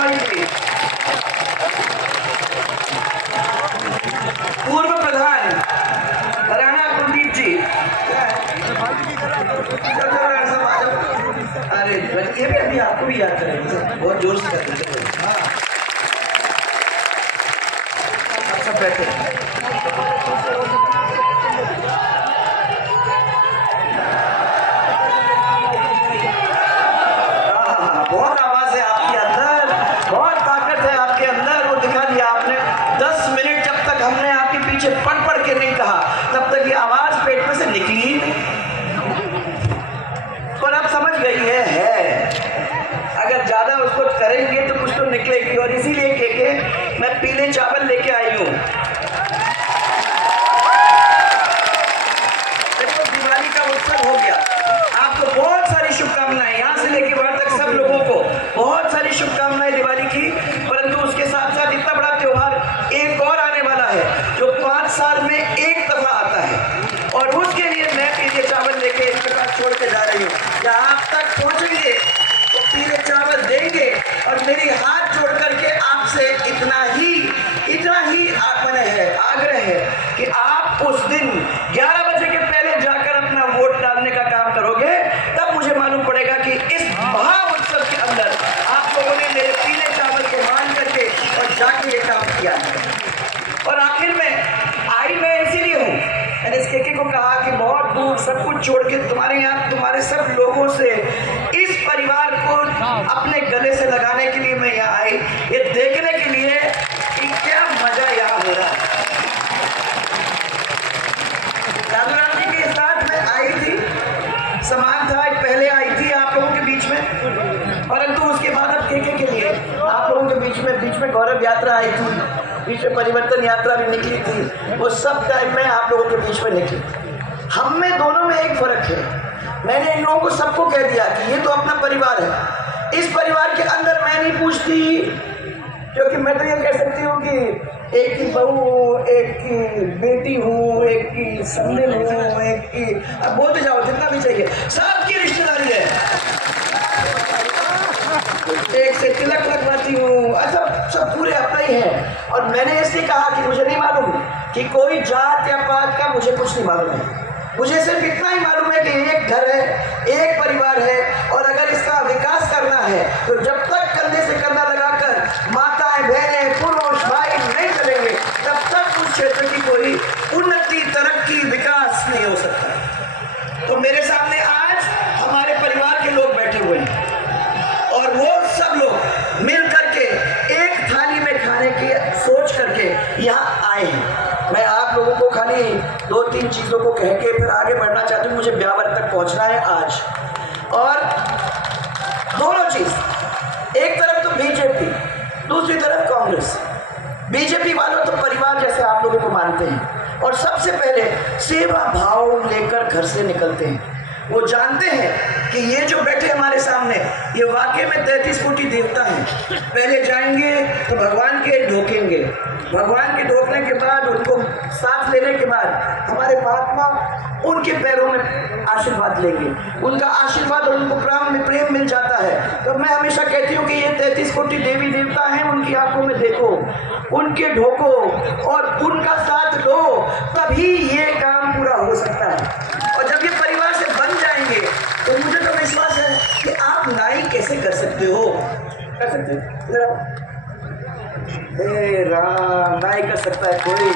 आंगनबाड़ी के पूर्व प्रधान राणा कुलदीप जी। अरे ये भी अभी आपको भी याद करेंगे, बहुत जोर से करते हैं। हाँ, सब बैठे। बहुत आवाज है आपके अंदर, बहुत ताकत है आपके अंदर, वो दिखा दिया आपने। 10 मिनट जब तक हमने आपके पीछे पढ़ के नहीं कहा, तब तक ये आवाज पेट में से निकली ही नहीं। पर अब समझ गई है अगर ज्यादा उसको करेंगे तो कुछ तो निकलेगी। और इसीलिए के मैं पीले चावल लेके आई हूँ। देखो दिवाली का उत्सव हो गया, आपको बहुत सारी शुभकामनाएं, यहाँ से लेके वहां तक सब लोगों को बहुत सारी शुभकामनाएं दिवाली की। परंतु उसके साथ साथ इतना बड़ा त्योहार एक और आने वाला है जो 5 साल में एक दफा आता है, और उसके लिए मैं पीले चावल लेके इनके पास छोड़ के जा रही हूँ। या आप तक पहुंचेंगे तो पीले चावल देंगे, और मेरी हाथ जोड़ करके आपसे इतना ही आग्रह है कि आप उस दिन 11 बजे के पहले जाकर अपना वोट डालने का काम करोगे। तब मुझे मालूम पड़ेगा कि इस महा उत्सव के अंदर आप लोगों ने मेरे पीले चावल को मान करके और जाके ये काम किया। और आखिर में आई मैं इसीलिए हूँ, मैंने इस केके को कहा कि बहुत दूर सब कुछ छोड़ के तुम्हारे यहाँ तुम्हारे सब लोगों से इस परिवार को अपने गले से लगाने के लिए मैं यहाँ आई, ये देखने के लिए कि क्या मजा यहाँ हो रहा है। जादूराम जी के साथ में आई थी, समान था, पहले आई थी आप लोगों के बीच में, परंतु उसके बाद अब केके के लिए आप लोगों के बीच में गौरव यात्रा आई थी, बीच में परिवर्तन यात्रा भी निकली थी। वो सब टाइम में आप लोगों के बीच में निकली। हम में दोनों में एक फर्क है, मैंने इन लोगों को सबको कह दिया कि ये तो अपना परिवार है, इस परिवार के अंदर मैं नहीं पूछती, क्योंकि मैं तो ये कह सकती हूँ कि एक की बहू, एक की बेटी हूँ, एक की संदिल हूँ, एक की, अब बोलते जाओ जितना भी चाहिए, सबकी रिश्तेदारी है। एक से तिलक लगवाती हूँ, ऐसा सब पूरे अपना ही है। और मैंने इसलिए कहा कि मुझे नहीं मालूम कि कोई जात या पात का, मुझे कुछ नहीं मालूम है, मुझे सिर्फ इतना ही मालूम है कि एक घर है, एक परिवार है, और अगर इसका विकास करना है तो जब तक कंधे से कंधा लगाकर माताएं, बहनें, पुरुष, भाई नहीं चलेंगे, तब तक उस क्षेत्र की कोई उन्नति, तरक्की, विकास नहीं हो सकता। तो मेरे सामने आज हमारे परिवार के लोग बैठे हुए हैं, और वो सब लोग मिल करके एक थाली में खाने की सोच करके यहाँ आए हैं। मैं आप लोगों को खाली 2-3 चीजों को कह के फिर आगे बढ़ना चाहती हूँ, मुझे ब्यावर तक पहुंचना है आज। और दोनों चीज, एक तरफ तो बीजेपी, दूसरी तरफ कांग्रेस। बीजेपी वालों तो परिवार जैसे आप लोगों को मानते हैं, और सबसे पहले सेवा भाव लेकर घर से निकलते हैं। वो जानते हैं कि ये जो बैठे हमारे सामने, ये वाकई में 33 कोटि देवता हैं। पहले जाएंगे तो भगवान के ढोकेंगे, भगवान के ढोकने के बाद उनको साथ लेने के बाद हमारे महात्मा उनके पैरों में आशीर्वाद लेंगे, उनका आशीर्वाद और उनको प्राण में प्रेम मिल जाता है। तो मैं हमेशा कहती हूँ कि ये 33 कोटि देवी देवता हैं, उनकी आंखों में देखो, उनके ढोको और उनका साथ लो, तभी ये काम पूरा हो सकता है। और जब ये परिवार से बन जाएंगे तो मुझे तो विश्वास है कि आप नाई कैसे कर सकते हो, कर सकते हो? हे राम, नाई कर सकता है कोई?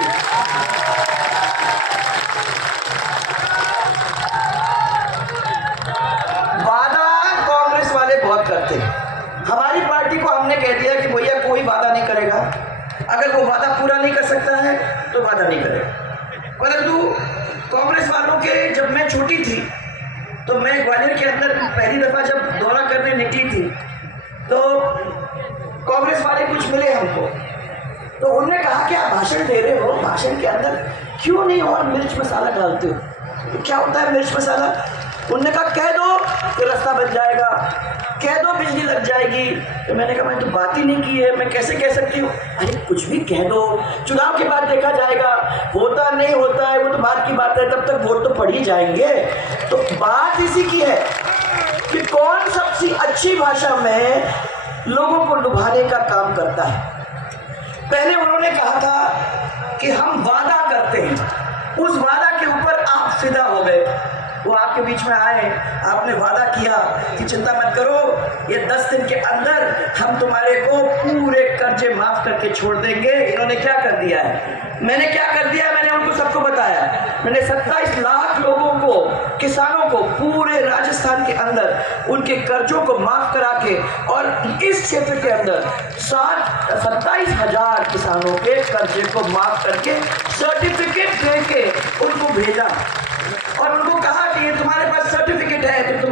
वादा कांग्रेस वाले बहुत करते हैं। हमारी पार्टी को हमने कह दिया कि भैया कोई वादा नहीं करेगा, अगर वो वादा पूरा नहीं कर सकता है तो वादा नहीं करेगा। परंतु कांग्रेस वालों के, जब मैं छोटी थी तो मैं ग्वालियर के अंदर पहली दफा जब दौरा करने निकली थी तो कांग्रेस वाले कुछ मिले हमको, तो उन्होंने कहा कि आप भाषण दे रहे हो, भाषण के अंदर क्यों नहीं और मिर्च मसाला डालते हो? तो क्या होता है मिर्च मसाला? उन्होंने कहा कह दो तो रास्ता बन जाएगा, कह दो बिजली लग जाएगी। तो मैंने कहा मैं तो बात ही नहीं की है, मैं कैसे कह सकती हूँ? अरे कुछ भी कह दो, चुनाव के बाद देखा जाएगा, होता नहीं होता है वो तो बात की बात है, तब तक वोट तो पड़ ही जाएंगे। तो बात इसी की है कि कौन सबसे अच्छी भाषा में लोगों को लुभाने का काम करता है। पहले उन्होंने कहा था कि हम वादा करते हैं, उस वादा के ऊपर आप फिदा हो गए। वो आपके बीच में आए, आपने वादा किया कि चिंता मत करो, ये 10 दिन के अंदर हम तुम्हारे को पूरे कर्जे माफ करके छोड़ देंगे। इन्होंने क्या कर दिया है, मैंने क्या कर दिया, मैंने उनको सबको बताया। मैंने 27 लाख लोगों को, किसानों को पूरे राजस्थान के अंदर उनके कर्जों को माफ करा के, और इस क्षेत्र के अंदर 27,000 किसानों के कर्जे को माफ करके सर्टिफिकेट दे के उनको भेजा और उनको कहा कि ये तुम्हारे पास सर्टिफिकेट है तो